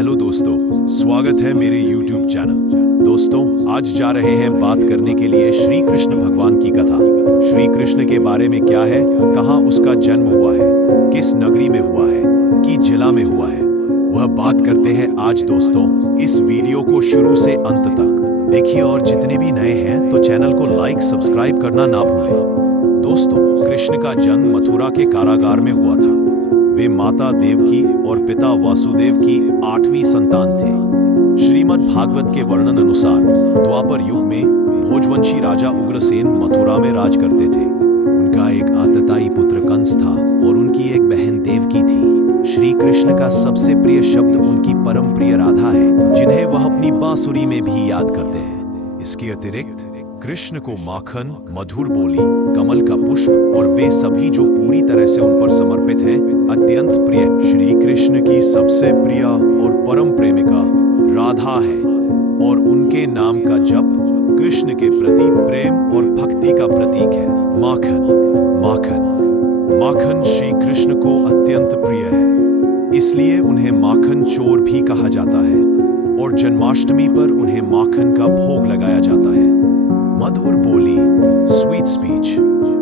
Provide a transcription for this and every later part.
Hello दोस्तों, स्वागत है मेरे YouTube चैनल। दोस्तों, आज जा रहे हैं बात करने के लिए श्री कृष्ण भगवान की कथा। श्री कृष्ण के बारे में क्या है, कहाँ उसका जन्म हुआ है, किस नगरी में हुआ है, किस जिला में हुआ है, वह बात करते हैं आज। दोस्तों, इस वीडियो को शुरू से अंत तक देखिए और जितने भी नए हैं तो चैनल को लाइक सब्सक्राइब करना ना भूलें। दोस्तों, कृष्ण का जन्म मथुरा के कारागार में हुआ था। वे माता देवकी और पिता वासुदेव की 8वीं संतान थे। श्रीमद् भागवत के वर्णन अनुसार द्वापर युग में भोजवंशी राजा उग्रसेन मथुरा में राज करते थे। उनका एक आतताई पुत्र कंस था और उनकी एक बहन देवकी थी। श्री कृष्ण का सबसे प्रिय शब्द उनकी परम प्रिय राधा है, जिन्हें वह अपनी बांसुरी में भी याद करते हैं। इसके अतिरिक्त कृष्ण को माखन, मधुर बोली, कमल का पुष्प और वे सभी जो पूरी तरह से उन पर समर्पित हैं अत्यंत प्रिय। श्री कृष्ण की सबसे प्रिय और परम प्रेमिका राधा है और उनके नाम का जप कृष्ण के प्रति प्रेम और भक्ति का प्रतीक है। माखन माखन माखन श्री कृष्ण को अत्यंत प्रिय है, इसलिए उन्हें माखन चोर भी कहा जाता है और जन्माष्टमी पर उन्हें माखन का भोग लगाया जाता है। मधुर बोली, स्वीट स्पीच।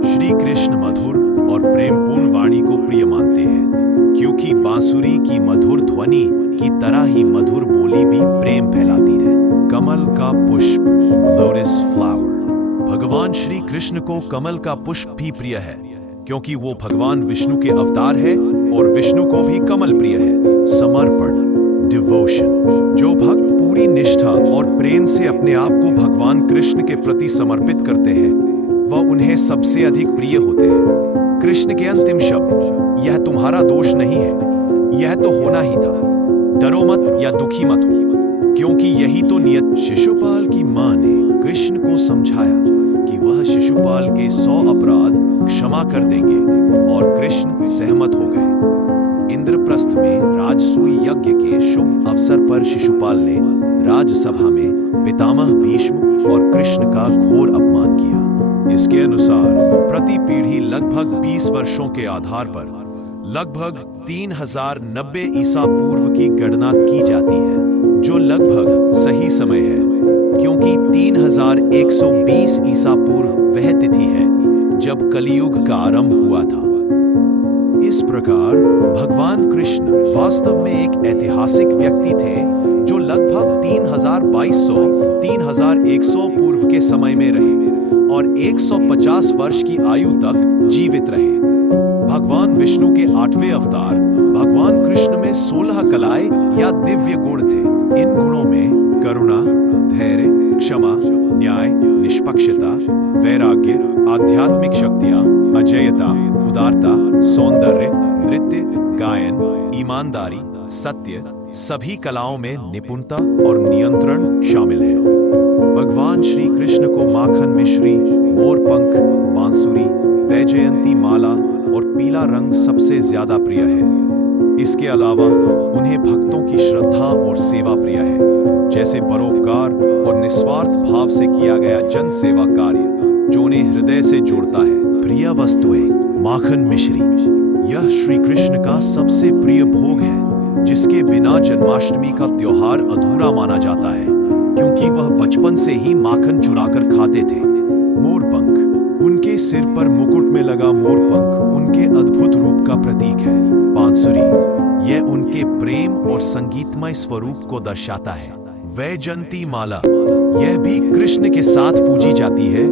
श्री कृष्ण मधुर और प्रेमपूर्ण वाणी को प्रिय मानते हैं, क्योंकि बांसुरी की मधुर ध्वनि की तरह ही मधुर बोली भी प्रेम फैलाती है। कमल का पुष्प, लोटस फ्लावर। भगवान श्री कृष्ण को कमल का पुष्प भी प्रिय है, क्योंकि वो भगवान विष्णु के अवतार है और विष्णु को भी कमल प्रिय है। समर्पण, डिवोशन। जो भक्त पूरी निष्ठा और प्रेम से अपने आप को भगवान कृष्ण के प्रति समर्पित करते हैं, वह उन्हें सबसे अधिक प्रिय होते हैं। कृष्ण के अंतिम शब्द, यह तुम्हारा दोष नहीं है, यह तो होना ही था। डरो मत या दुखी मत हो, क्योंकि यही तो नियत। शिशुपाल की मां ने कृष्ण को समझाया कि वह शिशुपाल के 100 अपराध क्षमा कर देंगे और कृष्ण सहमत हो गए। इंद्रप्रस्थ में राजसूय यज्ञ के शुभ अवसर पर शिशुपाल ने राजसभा में पितामह भीष्म और कृष्ण का घोर अपमान किया। इसके अनुसार प्रति पीढ़ी लगभग 20 वर्षों के आधार पर लगभग 3090 ईसा पूर्व की गणना की जाती है, जो लगभग सही समय है, क्योंकि 3120 ईसा पूर्व वह तिथि है जब कलियुग का आरंभ हुआ था। इस प्रकार भगवान कृष्ण वास्तव में एक ऐतिहासिक व्यक्ति थे, जो लगभग 3100 पूर्व के समय में रहे और 150 वर्ष की आयु तक जीवित रहे। भगवान विष्णु के 8वें अवतार भगवान कृष्ण में 16 कलाएं या दिव्य गुण थे। इन गुणों में करुणा, धैर्य, क्षमा, न्याय, निष्पक्षता, वैराग्य, आध्यात्मिक शक्तियां, अजेयता, उदारता, सौंदर्य, नृत्य, गायन, ईमानदारी, सत्य, सभी कलाओं में निपुणता और नियंत्रण शामिल है। भगवान श्री कृष्ण को माखन मिश्री, मोरपंख, बांसुरी, वैजयंती माला और पीला रंग सबसे ज्यादा प्रिय है। इसके अलावा उन्हें भक्तों की श्रद्धा और सेवा प्रिय है, जैसे परोपकार और निस्वार्थ भाव से किया गया जन सेवा कार्य, जो उन्हें हृदय से जोड़ता है। प्रिय वस्तुएं, माखन मिश्री। यह श्री कृष्ण का सबसे प्रिय भोग है, जिसके बिना जन्माष्टमी का त्योहार अधूरा माना जाता है, क्योंकि वह बचपन से ही माखन चुराकर खाते थे। मोरपंख, उनके सिर पर मुकुट में लगा मोरपंख उनके अद्भुत रूप का प्रतीक है। बांसुरी, यह उनके प्रेम और संगीतमय स्वरूप को दर्शाता है। वैजयंती माला, यह भी कृष्ण के साथ पूजी जाती है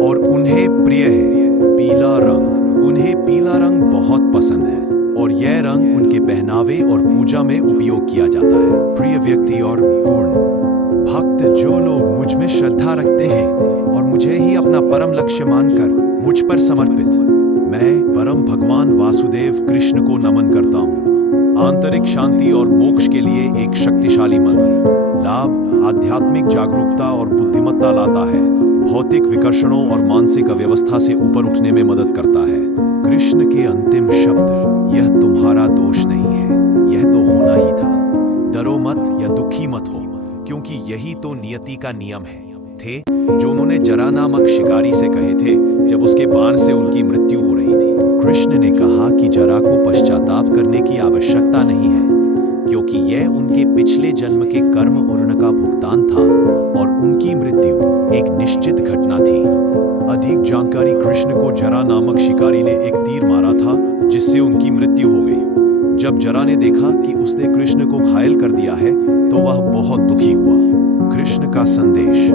और उन्हें प्रिय है। पीला रंग, उन्हें पीला रंग बहुत पसंद है और यह रंग उनके पहनावे और पूजा में उपयोग किया जाता है। प्रिय व्यक्ति और गुण। भक्त, जो लोग मुझ में श्रद्धा रखते हैं और मुझे ही अपना परम लक्ष्य मानकर मुझ पर समर्पित, मैं परम भगवान वासुदेव कृष्ण को नमन करता हूँ। आंतरिक शांति और मोक्ष के लिए एक शक्तिशाली मंत्र। लाभ, आध्यात्मिक जागरूकता और बुद्धिमत्ता लाता है। भौतिक विकर्षणों और मानसिक अव्यवस्था से ऊपर उठने में मदद करता है। कृष्ण के अंतिम शब्द, यह तुम्हारा दोष नहीं है, यह तो होना ही था। डरो मत या दुखी मत हो, क्योंकि यही तो नियति का नियम है, थे जो उन्होंने जरा नामक शिकारी से कहे थे जब उसके बाण से उनकी मृत्यु हो रही थी। कृष्ण ने कहा कि जरा को पश्चाताप करने की आवश्यकता नहीं है, क्योंकि यह उनके पिछले जन्म के कर्म उर्ण का भुगतान था और उनकी मृत्यु एक निश्चित घटना थी। अधिक जानकारी, कृष्ण को जरा नामक शिकारी ने एक तीर मारा था जिससे उनकी मृत्यु हो गई। जब जरा ने देखा कि उसने कृष्ण को घायल कर दिया है तो वह बहुत दुखी हुआ। कृष्ण का संदेश।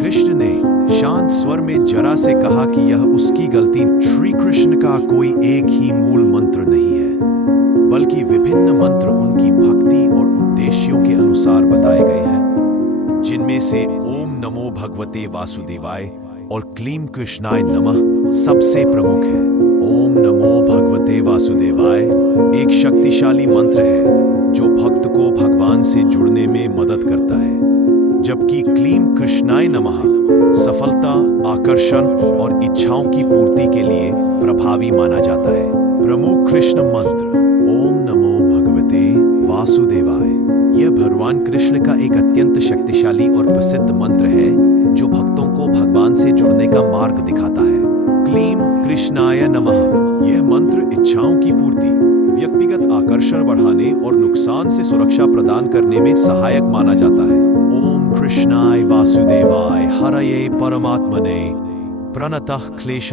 कृष्ण ने शांत स्वर में जरा से कहा कि यह उसकी गलती। श्री कृष्ण का कोई एक ही मूल मंत्र नहीं है, बल्कि विभिन्न मंत्र उनकी भक्ति और उद्देश्यों के अनुसार बताए गए हैं, जिनमें से ओम नमो भगवते वासुदेवाय और क्लीम कृष्णाय नमः सबसे प्रमुख है। ओम नमो भगवते वासुदेवाय एक शक्तिशाली मंत्र है जो भक्त को भगवान से जुड़ने में मदद करता है, जबकि क्लीम कृष्णाय नमः सफलता, आकर्षण और इच्छाओं की पूर्ति के लिए प्रभावी माना जाता है। प्रमुख कृष्ण मंत्र ओम नमो भगवते वासुदेवाय। यह भगवान कृष्ण का एक अत्यंत शक्तिशाली और प्रसिद्ध मंत्र है जो भक्तों को भगवान से जुड़ने का मार्ग दिखाता है। क्लीम कृष्णाय नमः यह मंत्र इच्छाओं की पूर्ति, व्यक्तिगत आकर्षण बढ़ाने और नुकसान से सुरक्षा प्रदान करने में सहायक माना जाता है। ओम कृष्णाय वासुदेवाय हरये परमात्मने प्रणतः क्लेश